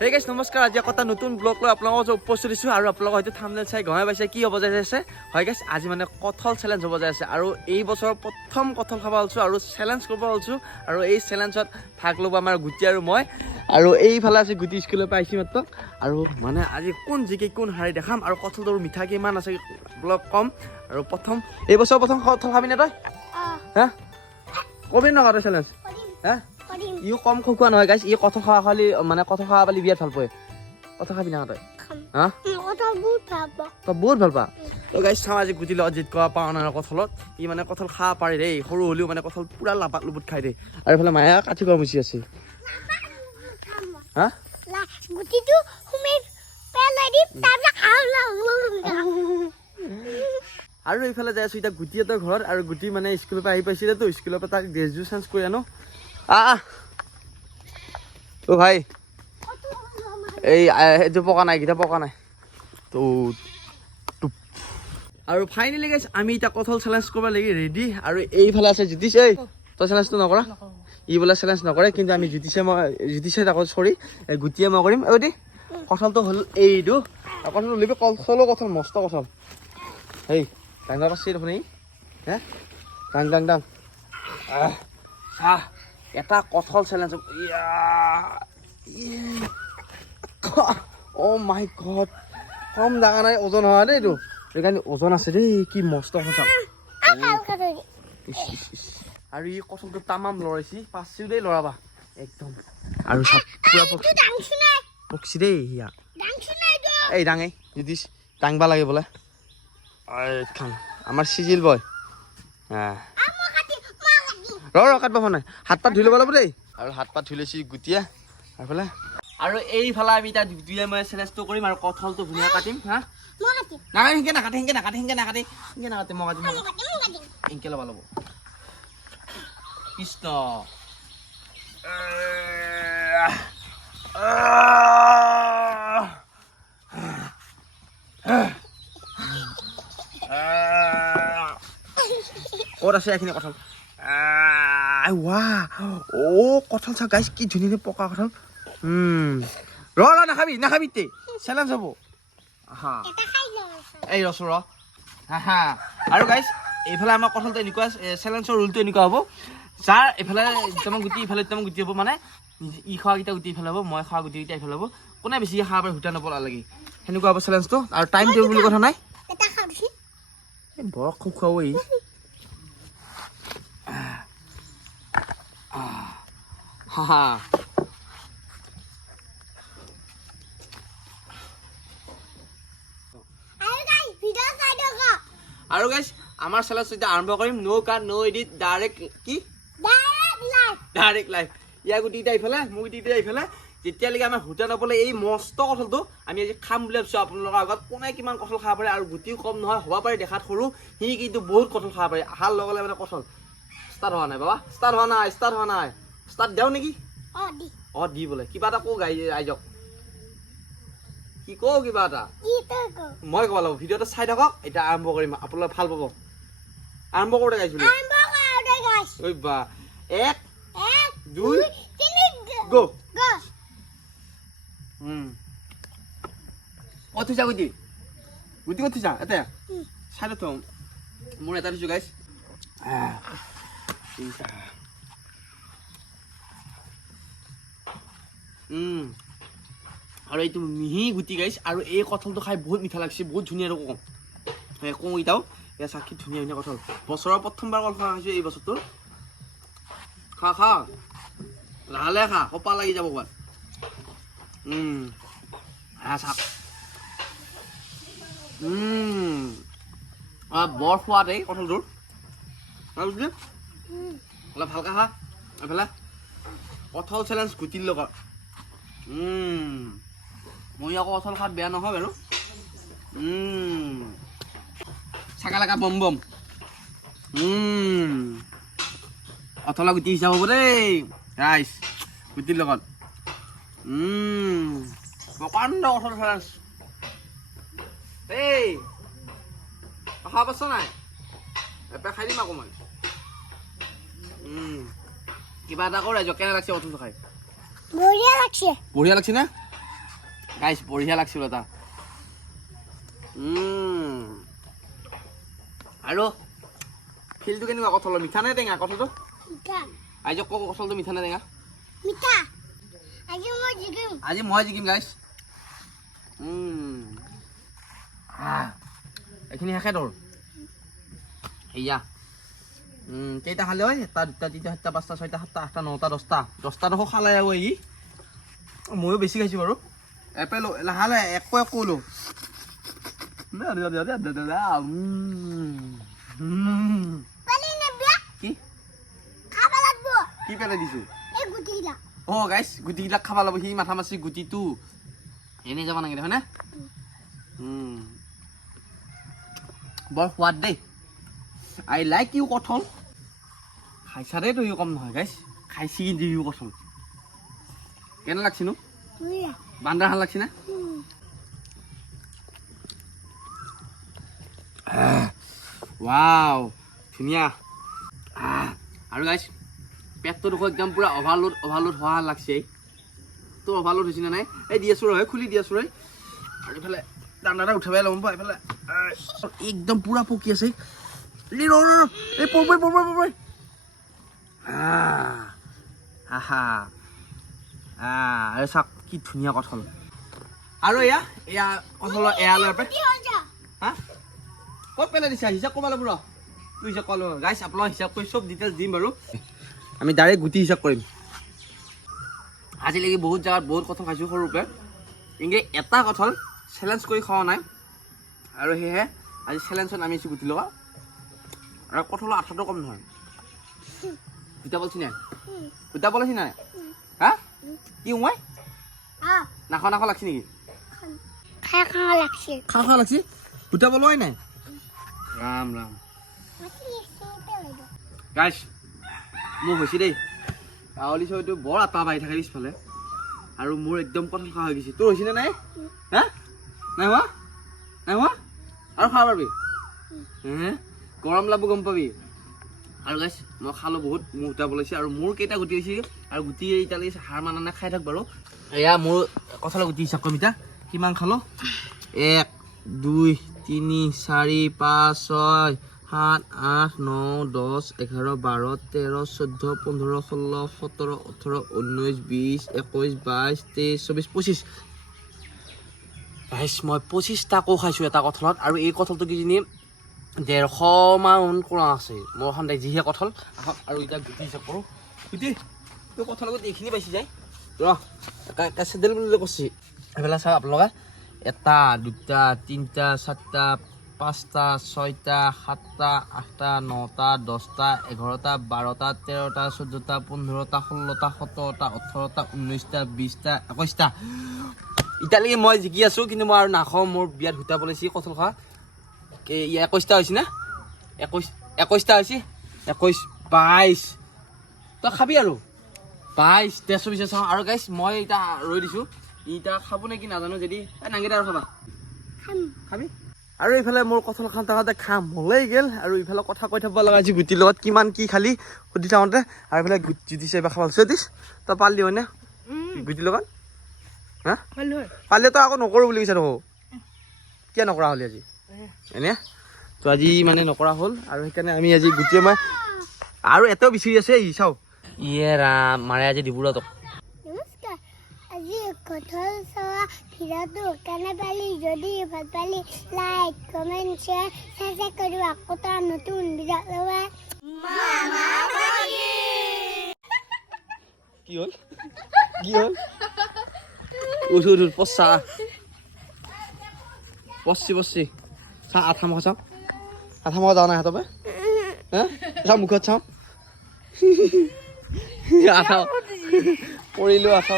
Hey guys, নমস্কাৰ। আজি এটা নতুন ব্লগ লৈ আপোনালোকৰ ওচৰত উপস্থিত হৈছোঁ আৰু আপোনালোকে হয়তো থাম্বনেইল চাই গমে পাইছে কি হ'ব যাই আছে। হয় গাইছ, আজি মানে কঁঠাল চেলেঞ্জ হ'ব যাই আছে আৰু এই বছৰৰ প্ৰথম কঁঠাল খাব ওলাইছোঁ আৰু চেলেঞ্জ কৰিব ওলাইছোঁ আৰু এই চেলেঞ্জত ভাগ ল'ব আমাৰ গুটি আৰু মই আৰু এইফালে আছে গুটি স্কুলৰ পৰা আহিছে মাত্ৰ আৰু মানে আজি কোন জিকে কোন হাৰি দেখাম আৰু কঁঠালটোৰ মিঠা কিমান আছে ব্লগ কম আৰু প্ৰথম এই বছৰ প্ৰথম কঁঠাল খাবি নে তই? হা কবি নকৰা তই চেলেঞ্জ? হা ইও কম খোৱা নহয় গাইছ, ই কঁঠাল খোৱা খালি মানে কঁঠাল খোৱা পালি বিয়াত ভাল পায়। কঁঠাল খাবি না তই? হা তই বহুত ভাল পা? তো গাইছ চাওঁ আজি গুটি লগত জিত কৰা পাওঁ নাই কঁঠালত। ই মানে কঁঠাল খাব পাৰি দেই, সৰু হ'লেও মানে কঁঠাল পুৰা লাপাক লুপুত খাই দেই। আৰু এইফালে মায়ে কাঠি কৰা মুচি আছে। হা গুটিটো সুমে পেলাই দিম তাৰপিছত আৰু এইফালে যাই আছোঁ এতিয়া গুটিহঁতৰ ঘৰত আৰু গুটি মানে স্কুলৰ পৰা আহি পাইছিলে তো স্কুলৰ পৰা তাক ড্ৰেছযোৰ চেঞ্জ কৰি আনো। ও ভাই এইটো পকা নাই, কেইটা পকা নাই তো আৰু ফাইনেলি গাইছ আমি এতিয়া কঁঠাল চেলেঞ্জ কৰিব লাগি ৰেডি আৰু এইফালে আছে জ্যোতিষ। এই তই চেলেঞ্জটো নকৰা? ই বোলে চেলেঞ্জ নকৰে, কিন্তু আমি জ্যোতিষে তাকো চৰি গুটিয়ে মই কৰিম। ঐ দেই কঁঠালটো হ'ল এইটো কঁঠালটো লিবি কঁঠাল মস্ত কঁঠাল। এই ডাঙৰ পাচ্ছি দেখোন এই হে ডাং চাহ এটা কঁঠাল চেলেঞ্জ। অ' মাই গড, কম ডাঙৰ নাই, ওজন হোৱা দেই এইটো, সেইকাৰণে ওজন আছে দেই। কি মস্ত কঁঠাল আৰু ই কঁঠালটো তামাম লৰাইছি, পাঁচছিও দেই লৰাবা একদম। আৰু পুৰা পকছি দেই সিয়া এই ডাঙেই যদি ডাংবা লাগে বোলে খাম আমাৰ চিজিল বয়। ৰ কাটব নাই, হাত পাত ধুই ল'ব লাগিব দেই। আৰু হাত পাত ধুই লৈছি গুটিয়া এইফালে আৰু এইফালে আমি এতিয়া দুয়ে মই চেলেঞ্জটো কৰিম আৰু কঁঠালটো ধুনীয়া কাটিম। হা নাকাটি সেনকে নাকাটি মই কাটিম এনেকে ল'ব লাগিব। কৃষ্ণ ক'ত আছে এইখিনি কঁঠাল? কঁঠাল চা গাইছ কি ধুনীয়া পকা কঁঠাল। ৰ নাখাবি তে চেলেঞ্জ হ'ব। এই ৰচো ৰ হা আৰু গাইছ এইফালে আমাৰ কঁঠালটো এনেকুৱা চেলেঞ্জৰ ৰুলটো এনেকুৱা হ'ব, যাৰ এইফালে দুটামান গুটি ইফালে দুটামান গুটি হ'ব, মানে ই খোৱা কেইটা গুটি ইফালে হ'ব, মই খোৱা গুটি কেইটা ইফালে হ'ব, কোনে বেছি খাব পাৰে সুটা নপৰা লাগি সেনেকুৱা হ'ব চেলেঞ্জটো। আৰু টাইম টেবুল বুলি কথা নাই, বৰ খুব খুৱাব ই। আৰু গাইছ আমাৰ চেলেঞ্জটো এতিয়া আৰম্ভ কৰিম। নো কাট নো এডিট, ডাইৰেক্ট লাইভ। ইয়াৰ গুটিকেইটা ইফালে, মোৰ গুটিকেইটা ইফালে, যেতিয়ালৈকে আমাৰ সুটা নপৰে এই মস্ত কঁঠালটো আমি আজি খাম বুলি ভাবিছোঁ আপোনালোকৰ আগত। কোনে কিমান কঁঠাল খাব পাৰে আৰু গুটিও কম নহয়, হ'ব পাৰে দেখাত সৰু, সি কিন্তু বহুত কঁঠাল খাব পাৰে। আহাৰ লগে লগে মানে কঁঠাল ষ্টাৰ্ট হোৱা নাই বাবা, ষ্টাৰ্ট হোৱা নাই ষ্টাৰ্ট দেও নেকি? দি বোলে কিবা এটা কওঁ গাই আইজক, কি কওঁ কিবা এটা মই ক'ব লাগিব। ভিডিঅ'টো চাই থাকক, এতিয়া আৰম্ভ কৰিম, আপোনালোকে ভাল পাব। আৰম্ভ কৰোঁতে গাইছ বুলি ঐ বা 1 2 গো। ক'ত থৈছা গুটি ক'ত থৈছা? এটা চাইডত থওঁ, মোৰ এটা থৈছোঁ গাইছ। আৰু এইটো মিহি গুটি গাইছ আৰু এই কঁঠালটো খাই বহুত মিঠা লাগছে, বহুত ধুনীয়া আৰু কওঁ এতিয়াও এয়া চাক্ষী ধুনীয়া কঁঠাল। বছৰৰ প্ৰথমবাৰ কঁঠাল খোৱা খাইছোঁ এই বছৰটো। খা লাহে খা, কপা লাগি যাব কোৱা। চাক বৰ সোৱাদ এই কঁঠালটোৰ, অলপ ভালকৈ খা। এইফালে কঁঠাল চেলেঞ্জ গুটিৰ লগত। মই আকৌ কঁঠাল খাত বেয়া নহয় বাৰু। চাকা লাগা বম কঁঠালৰ গুটি হিচাপ হ'ব দেই ৰাইজ গুটিৰ লগত। প্ৰকাণ্ড কঁঠাল চেলেঞ্জ দেই, খাব পাইছ নাই? এপে খাই দিম আকৌ মই। কিবা এটা কৰ ৰাইজক, কেনে লাগছে কঁঠালটো খাই? বঢ়িয়া লাগছে বঢ়িয়া লাগছে না গাইছ বঢ়িয়া লাগছিল এটা আৰু ফিলটো কেনেকুৱা কঁঠালৰ মিঠা নে টেঙা কঁঠালটো মিঠা আইজক কক কঁঠালটো মিঠা নে টেঙা মিঠা আজি মই জিকিম গাইছ এইখিনি শেষে তোৰ এয়া কেইটা খালে হয় এটা দুটা তিনিটা চাৰিটা পাঁচটা ছয়টা সাতটা আঠটা নটা দহটাতো খালে আৰু ই ময়ো বেছি খাইছোঁ বাৰু এপেলো লাহে লাহে এক লো কি কি পেলাই দিছোঁ অ' গাইছ গুটিবিলাক খাব লাগিব সি মাথা মাছি গুটিটো এনেই যাব নালাগে হয়নে বৰ সোৱাদ দেই আই লাইক ইউ কঁঠাল খাইছাৰে তো ইউ কম নহয় গাইছ খাইছি কিন্তু ইউ কঁঠাল কেনে লাগছি নো বান্দাৰ ভাল লাগছি না ৱাও ধুনীয়া আৰু গাইছ পেটটো দেখো একদম পুৰা অভাৰলোড হোৱা লাগছে তোৰ অভাৰলোড হৈছে নে নাই এই দি আছোঁ ৰহ খুলি দি আছোঁ ৰহ আৰু এইফালে দাণ্ডা উঠাবাই ল'ম বা এইফালে একদম পুৰা পকি আছে এই পৰবই আৰু চাওক কি ধুনীয়া কঁঠাল আৰু এয়া কঁঠালৰ এয়া লৈ হা ক'ত পেলাই দিছা হিচাপ ক'ব লাগিব ৰ তোৰ হিচাপ ক'লো গাইছ আপোনাক হিচাপ কৰি চব ডিটেইলছ দিম বাৰু আমি ডাইৰেক্ট গুটি হিচাপ কৰিম আজিলৈকে বহুত জেগাত বহুত কঁঠাল খাইছোঁ সৰুৰপৰা কিন্তু এটা কঁঠাল চেলেঞ্জ কৰি খোৱা নাই আৰু সেয়েহে আজি চেলেঞ্জত আমি আছোঁ গুটি লগা আৰু কঁঠালৰ আঠাটো কম নহয় দুটা বলছি নাই দুটা বলছি নাই হা কি মই নাখা লাগছি নেকি খা লাগছি দুটা বলোৱাই নাই ৰাম গাইছ মোৰ হৈছে দেই কাৱলী চৰাইটো বৰ আটা পাই থাকে পিছফালে আৰু মোৰ একদম কঁঠাল খোৱা হৈ গৈছে তোৰ হৈছেনে নাই হা নাই হোৱা আৰু খাব পাৰিবি গৰম লাগব গম পাবি আৰু গাইছ মই খালোঁ বহুত মোৰ উঠাব লৈছে আৰু মোৰ কেইটা গুটি হৈছে আৰু গুটি এতিয়ালৈকে হাৰ মানা নাই খাই থাক বাৰু এয়া মোৰ কঁঠালৰ গুটি হিচাপ কৰিম এতিয়া কিমান খালোঁ 1 2 3 4 5 6 7 8 9 10 11 12 13 14 15 16 17 18 19 20 21 22 23 24 25 গাইছ মই 25টাকো খাইছোঁ এটা কঁঠালত আৰু এই কঁঠালটো কিজানি 150 মান কৰা আছে মোৰ সন্দেহ যিহে কঁঠাল আহক আৰু এতিয়া গুটি হিচাপ কৰোঁ গুটি তোৰ কঁঠালৰ লগত এইখিনি পাইছি যায় ৰ চেডেল বুলি কৈছি এইফালে চাওক আপোনালোকে 1 2 3 4 5টা 6টা 7টা 8টা 9টা 10টা 11টা 12টা 13টা 14টা 15টা 16টা 17টা 18টা 19টা 20টা 21টা এতিয়ালৈকে মই জিকি আছোঁ কিন্তু মই আৰু নাখাওঁ মোৰ বিয়াত ভুটাব লৈছি কঁঠাল খোৱা 21টা হৈছে না 21টা হৈছে 21 22 তই খাবি আৰু 22 23 চাওঁ আৰু গাইছ মই এতিয়া ৰৈ দিছোঁ এতিয়া খাব নেকি নাজানো যদি নাংগিটা আৰু খাবা খাবি আৰু এইফালে মোৰ কঁঠাল খাওঁতে খাম মলাই গ'ল আৰু ইফালে কথা কৈ থাকিব লগা হৈছে গুটিৰ লগত কিমান কি খালি সুধি থাকোঁতে আৰু এইফালে গুটি দিছে এইবাৰ খাব দিছ তই পালি হয়নে গুটিৰ লগত হা পালে তই আকৌ নকৰোঁ বুলি কৈছে দেখোন কিয় নকৰা হ'লি আজি এনে তো আজি মানে নকৰা হ'ল আৰু সেইকাৰণে আমি আজি গুটিয়ে মই আৰু এটাও বিচাৰি আছে ই চাওঁ ইয়ে ৰাম মাৰে আজি দিবুৰা তোক নমস্কাৰ আজি কঁঠাল চোৱা ভিডিঅ'টো কেনে পালি যদি ভাল পালি লাইক কমেণ্ট শ্বেয়াৰ ছাবস্ক্ৰাইব কৰিব আকৌ তাৰ নতুন ভিডিঅ' লগাই কি হ'ল উঠ পচা পচি চা আঠা মুখত যাওঁ নাই হাতবে চা মুখত চাওঁ আঠা পৰিলোঁ আঠা